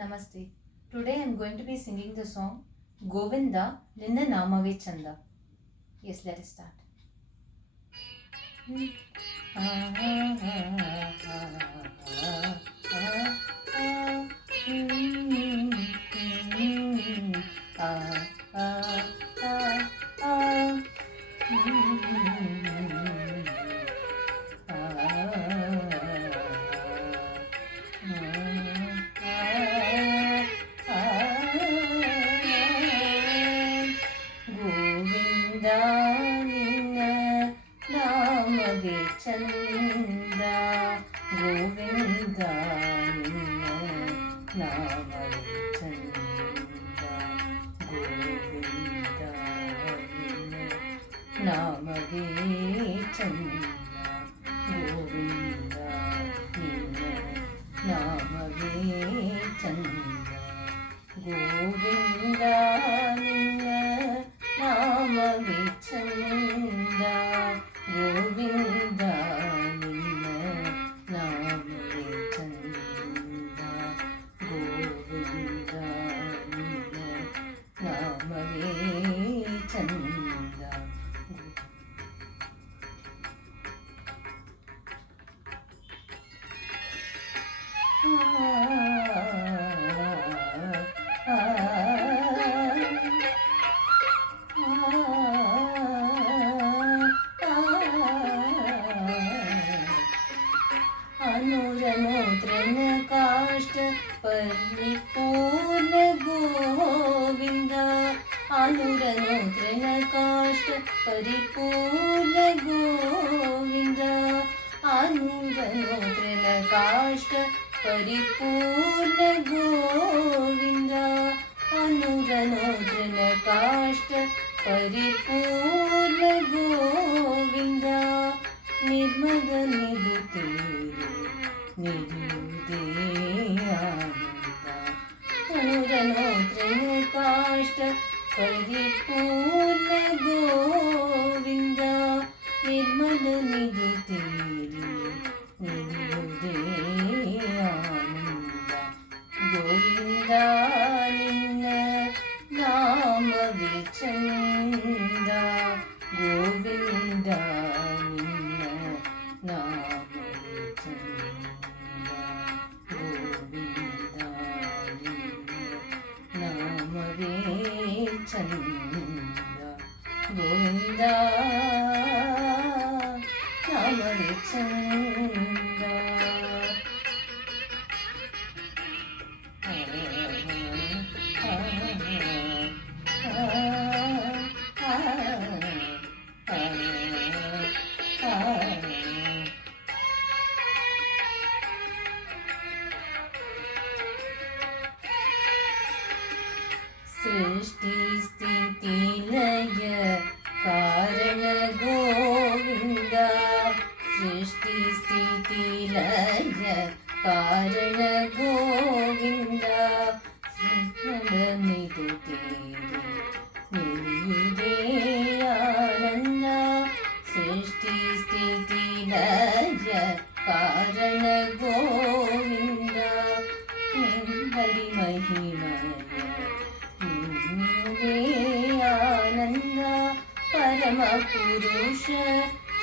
Namaste. Today I am going to be singing the song Govinda Ninna Namave Chanda. Yes, let us start. Govinda ನಿನ್ನ ನಾಮವೇ ಚಂದ, ಗೋವಿಂದ ನಿನ್ನ ನಾಮವೇ ಚಂದ, ಗೋವಿಂದ ನಿನ್ನ ನಾಮವೇ ಚಂದ, ಗೋವಿಂದ ನಿನ್ನ ನಾಮವೇ ಚಂದ, ಗೋವಿಂದ ನಿನ್ನ ನಾಮವೇ ಚಂದ, ಗೋವಿಂದ ನಿನ್ನ ನಾಮವೇ ಚಂದ, ಗೋವಿಂದ ನಿನ್ನ ನಾಮವೇ ಚಂದ. ಅನುರನೋತ್ರನ ಕಾಷ್ಟ ಪರಿಪೂರ್ಣ ಗೋವಿಂದ, ಅನುರನೋತ್ರನ ಕಾಷ್ಟ ಪರಿಪೂರ್ಣ ಗೋವಿಂದ, ಅನುರನೋತ್ರನ ಕಾಷ್ಟ ಪರಿಪೂರ್ಣ ಗೋವಿಂದ, ಅನುರನೋತ್ರನ ಕಾಷ್ಟ ಪರಿಪೂರ್ಣ ಗೋವಿಂದ, ನಿರ್ಮದ ನಿದು ತೇರು ನಿರುದೇ ಆನಂದ, ಅನುರನೋತ್ರನ ಕಾಷ್ಟ ಪರಿಪೂರ್ಣ ಗೋವಿಂದ, ನಿರ್ಮದ ನಿದು ತೇರು ನಿರುದೇ ಆನಂದ, ಗೋವಿಂದ ನಿನ್ನ ನಾಮವೇ ಚಂದ, ಗೋವಿಂದ ನಿನ್ನ ನಾಮವೇ ಚಂದ, ಗೋವಿಂದ ನಿನ್ನ ನಾಮವೇ ಚಂದ, ಗೋವಿಂದ ನಾಮವೇ ಚಂದ. ಸೃಷ್ಟಿ ಸ್ಥಿತಿ ಲಯ ಕಾರಣ ಗೋವಿಂದ, ಸೃಷ್ಟಿ ಸ್ಥಿತಿ ಲಯ ಕಾರಣ ಗೋವಿಂದ, ನಿದು ತೇರು ನಿರುದೇ ಆನಂದ, ಸೃಷ್ಟಿ ಸ್ಥಿತಿ ಲಯ ಕಾರಣ ಗೋವಿಂದ, ಹರಿ ಮಹಿಮಯ ನಿನ್ನುದೇ ಆನಂದ, ಪರಮ ಪುರುಷ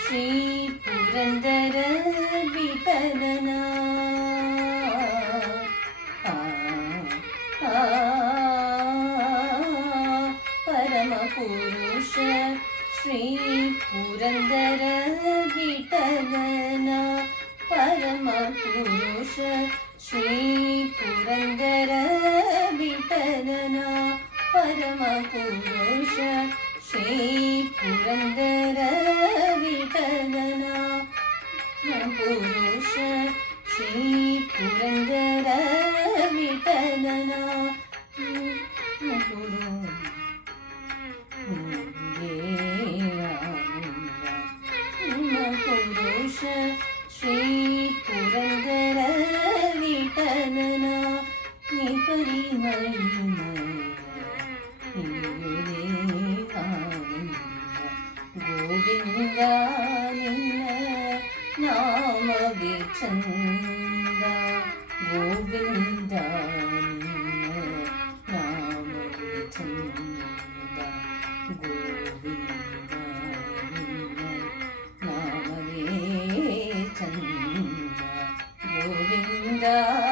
ಶ್ರೀ ಪುರಂದರ ವಿಠಲನ, ಪರಮ ಪುರುಷ ಶ್ರೀ ಪುರಂದರ ವಿಠಲನ, ಪರಮ ಪುರುಷ ಶ್ರೀ ಪುರಂದರ ವಿಠಲನ, ಪರಮ ಪುರುಷ ಶ್ರೀ ಪುರಂದರ ವಿಠಲನ, ಪುರುಷ ಶ್ರೀ ಪುರಂದರ ವಿಠಲನ, ಪುರುಷ ಶ್ರೀ ಪುರಂದರ ವಿಠಲನ, ನಿಪರಿ ಮಹಿಮಯ ನಿರುದೇ ಆನಂದ, ಗೋವಿಂದ ನಿನ್ನ ನಾಮವೇ ಚಂದ, ಗೋವಿಂದ ನಿನ್ನ ಗೋವಿಂದ